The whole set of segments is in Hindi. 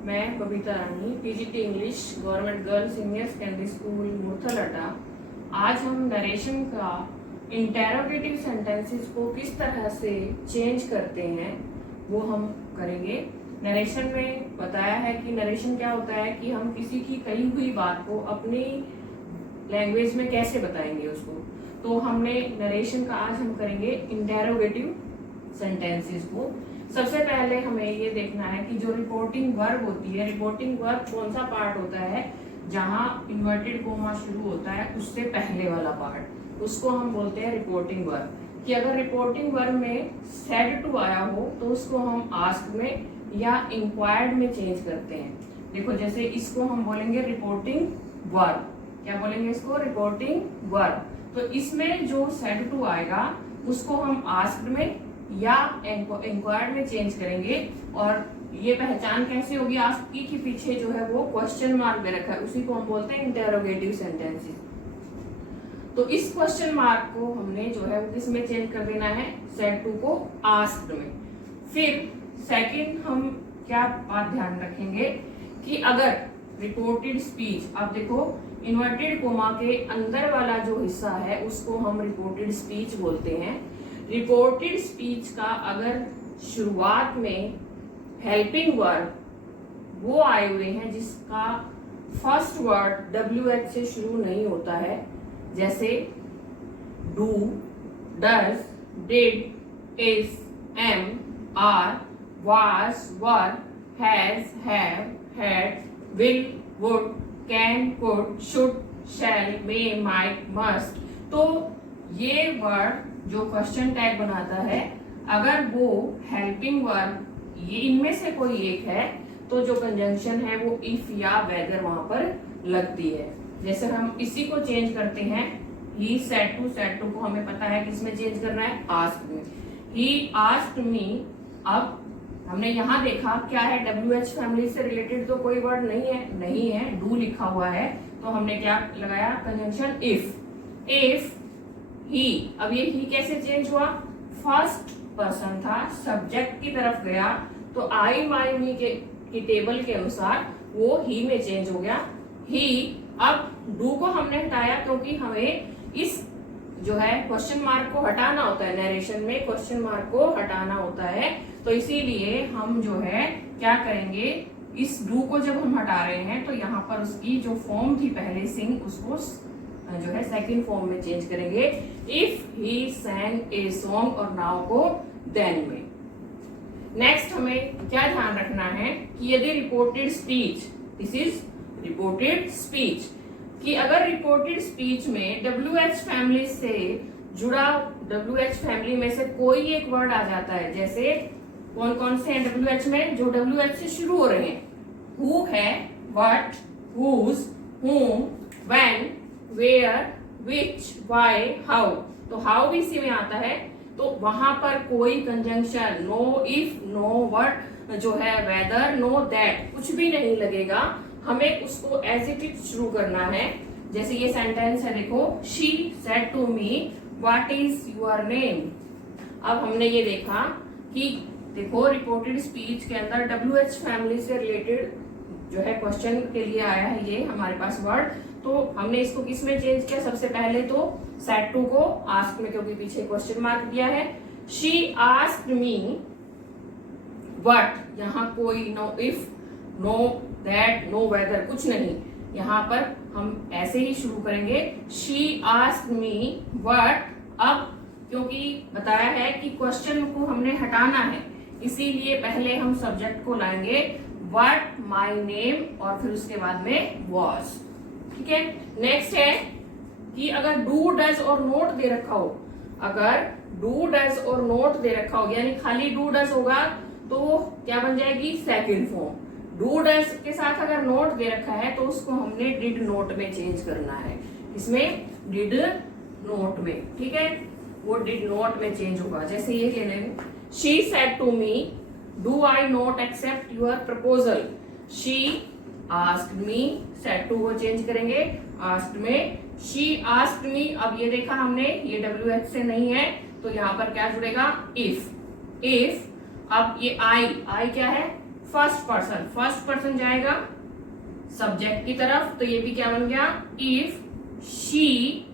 मैं Babita Rani, PGT English, government girls senior secondary school मुरथलटा। आज हम नरेशन का इंटेरोगेटिव सेंटेंसेस को किस तरह से चेंज करते हैं वो हम करेंगे। नरेशन में बताया है कि नरेशन क्या होता है कि हम किसी की कही हुई बात को अपनी लैंग्वेज में कैसे बताएंगे उसको। तो हमने नरेशन का आज हम करेंगे इंटेरोगेटिव सेंटेंसेस को। सबसे पहले हमें ये देखना है कि जो रिपोर्टिंग वर्ब होती है, रिपोर्टिंग वर्ब कौन सा पार्ट होता है जहां इन्वर्टेड कोमा शुरू होता है उससे पहले वाला पार्ट, उसको हम बोलते हैं रिपोर्टिंग वर्ब। कि अगर रिपोर्टिंग वर्ब में सेड टू आया हो तो उसको हम आस्क्ड में या इंक्वायर्ड में चेंज करते हैं। देखो जैसे इसको हम बोलेंगे रिपोर्टिंग वर्ब, क्या बोलेंगे इसको? Reporting verb. तो इसमें जो सेड टू आएगा उसको हम आस्क्ड में या इंक्वायर्ड में चेंज करेंगे। और ये पहचान कैसे होगी आस्क की कि पीछे जो है वो क्वेश्चन मार्क दे रखा है, उसी को हम बोलते हैं इंटेरोगेटिव सेंटेंसेस। तो इस क्वेश्चन मार्क को हमने जो है वो किस में चेंज कर देना है? सेड टू को आस्क्ड में। फिर सेकंड हम क्या बात ध्यान रखेंगे कि अगर रिपोर्टेड स्पीच, आप देखो इन्वर्टेड कोमा के अंदर वाला जो हिस्सा है उसको हम रिपोर्टेड स्पीच बोलते हैं। रिपोर्टेड स्पीच का अगर शुरुआत में हेल्पिंग वर्ब वो आए हुए हैं जिसका फर्स्ट वर्ड WH से शुरू नहीं होता है, जैसे do, does, did, is, am, are, was, were, has, have, had, will, would, can, could, should, shall, may, might, must. तो ये वर्ड जो क्वेश्चन टैग बनाता है, अगर वो हेल्पिंग वर्ब ये इनमें से कोई एक है तो जो कंजंक्शन है वो इफ या वेदर वहां पर लगती है। जैसे हम इसी को चेंज करते हैं, ही सेड टू को हमें पता है किसमें चेंज करना है? आस्क्ड में। He asked me. अब हमने यहाँ देखा क्या है, WH फैमिली से रिलेटेड तो कोई वर्ड नहीं है, डू लिखा हुआ है, तो हमने क्या लगाया? Conjunction if. इफ ही, अब ये ही कैसे चेंज हुआ? फर्स्ट पर्सन था, सब्जेक्ट की तरफ गया तो आई माई मी की टेबल के अनुसार वो ही में चेंज हो गया, ही। अब डू को हमने हटाया क्योंकि हमें इस जो है क्वेश्चन मार्क को हटाना होता है, नरेशन में क्वेश्चन मार्क को हटाना होता है, तो इसीलिए हम जो है क्या करेंगे, इस डू को जब हम हटा रहे हैं तो यहाँ पर उसकी जो फॉर्म थी पहले सिंग, उसको जो है सेकंड फॉर्म में चेंज करेंगे। इफ ही सैंग ए सॉन्ग और नाउ को देन में। नेक्स्ट हमें क्या ध्यान रखना है कि यदि reported speech, this is reported speech, कि अगर रिपोर्टेड स्पीच में WH फैमिली से जुड़ा, WH फैमिली में से कोई एक वर्ड आ जाता है, जैसे कौन कौन से हैं WH में? जो WH से शुरू हो रहे हैं, हु है, what, whose, whom, when, where, which, why, how। तो how भी इसी में आता है, तो वहां पर कोई conjunction know if, know what, जो है वेदर, नो दैट, कुछ भी नहीं लगेगा। हमें उसको एज इट इज शुरू करना है। जैसे ये सेंटेंस है, देखो, she said to me what is your name. अब हमने ये देखा कि देखो रिपोर्टेड स्पीच के अंदर WH फैमिली से रिलेटेड जो है क्वेश्चन के लिए आया है ये हमारे पास वर्ड, तो हमने इसको किस में चेंज किया? सबसे पहले तो सेड टू को आस्क्ड में, क्योंकि पीछे क्वेश्चन मार्क दिया है। शी आस्क्ड मी व्हाट, यहाँ कोई know if, know that, know whether, कुछ नहीं। यहाँ पर हम ऐसे ही शुरू करेंगे, शी आस्क्ड मी व्हाट। अब क्योंकि बताया है कि क्वेश्चन को हमने हटाना है, इसीलिए पहले हम सब्जेक्ट को लाएंगे व्हाट माय नेम और फिर उसके बाद में वाज। ठीक है। नेक्स्ट है कि अगर डू, डज और नोट दे रखा हो, अगर डू, डज और नोट दे रखा हो, यानी खाली डू डज होगा तो वो क्या बन जाएगी? Second form. डू डज के साथ अगर नोट दे रखा है तो उसको हमने डिड नोट में चेंज करना है। इसमें डिड नोट में, ठीक है, वो डिड नोट में चेंज होगा। जैसे ये कह लेंगे, she said to me do I not accept your proposal. She asked me, said to वो चेंज करेंगे आस्क्ड में। शी आस्क्ड मी, अब ये देखा हमने ये WH से नहीं है तो यहाँ पर क्या जुड़ेगा? इफ। इफ, अब ये आई क्या है? फर्स्ट पर्सन जाएगा सब्जेक्ट की तरफ, तो ये भी क्या बन गया, इफ शी।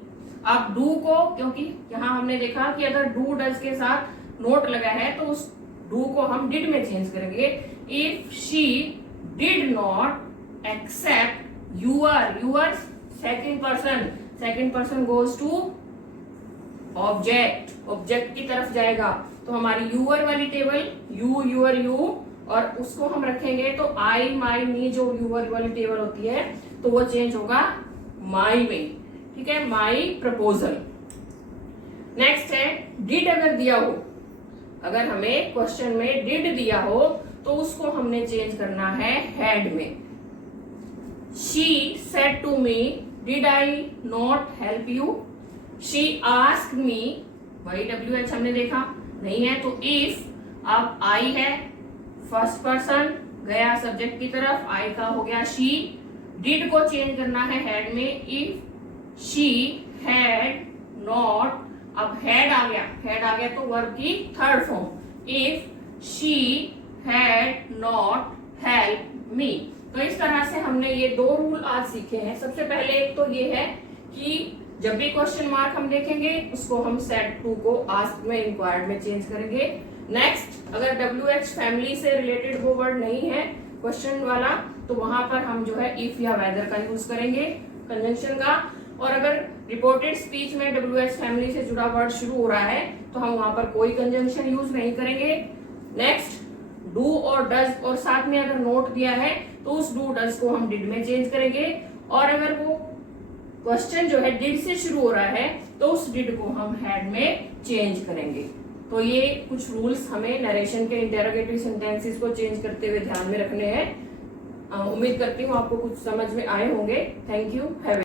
अब डू को, क्योंकि यहां हमने देखा कि अगर डू डज के साथ नोट लगा है तो उस डू को हम डिड में चेंज करेंगे। If she did not accept your second person goes to object की तरफ जाएगा, तो हमारी यूअर वाली टेबल यू यूअर यू, और उसको हम रखेंगे तो आई माई मी, जो यूअर वाली टेबल होती है तो वो चेंज होगा माई में। ठीक है, माई प्रपोजल। नेक्स्ट है डिड। अगर दिया हो, अगर हमें क्वेश्चन में डिड दिया हो तो उसको हमने चेंज करना है हैड में। She said to me did I not help you. She asked me, वही WH हमने देखा नहीं है, तो इफ, अब आई है फर्स्ट पर्सन, गया सब्जेक्ट की तरफ, आई का हो गया शी, डिड को चेंज करना है हैड में। इफ शी हैड नॉट, अब हैड आ गया तो वर्ब की third form, if she had not help me. तो इस तरह से हमने ये 2 रूल आज सीखे हैं। सबसे पहले एक तो ये है कि जब भी क्वेश्चन मार्क हम देखेंगे उसको हम सेड टू को आस्क में, इंक्वायर्ड में चेंज करेंगे। नेक्स्ट, अगर WH फैमिली से रिलेटेड वो वर्ड नहीं है क्वेश्चन वाला, तो वहां पर हम जो है इफ या वेदर का यूज करेंगे कंजंक्शन का। और अगर रिपोर्टेड स्पीच में WH फैमिली से जुड़ा वर्ड शुरू हो रहा है तो हम वहां पर कोई कंजंक्शन यूज नहीं करेंगे। नेक्स्ट, डू और डज, और साथ में अगर नोट दिया है तो उस डू डज को हम डिड में चेंज करेंगे। और अगर वो क्वेश्चन जो है डिड से शुरू हो रहा है तो उस डिड को हम हैड में चेंज करेंगे। तो ये कुछ रूल्स हमें नरेशन के इंटेरोगेटिव सेंटेंसेस को चेंज करते हुए ध्यान में रखने हैं। उम्मीद करती हूँ आपको कुछ समझ में आए होंगे। Thank you.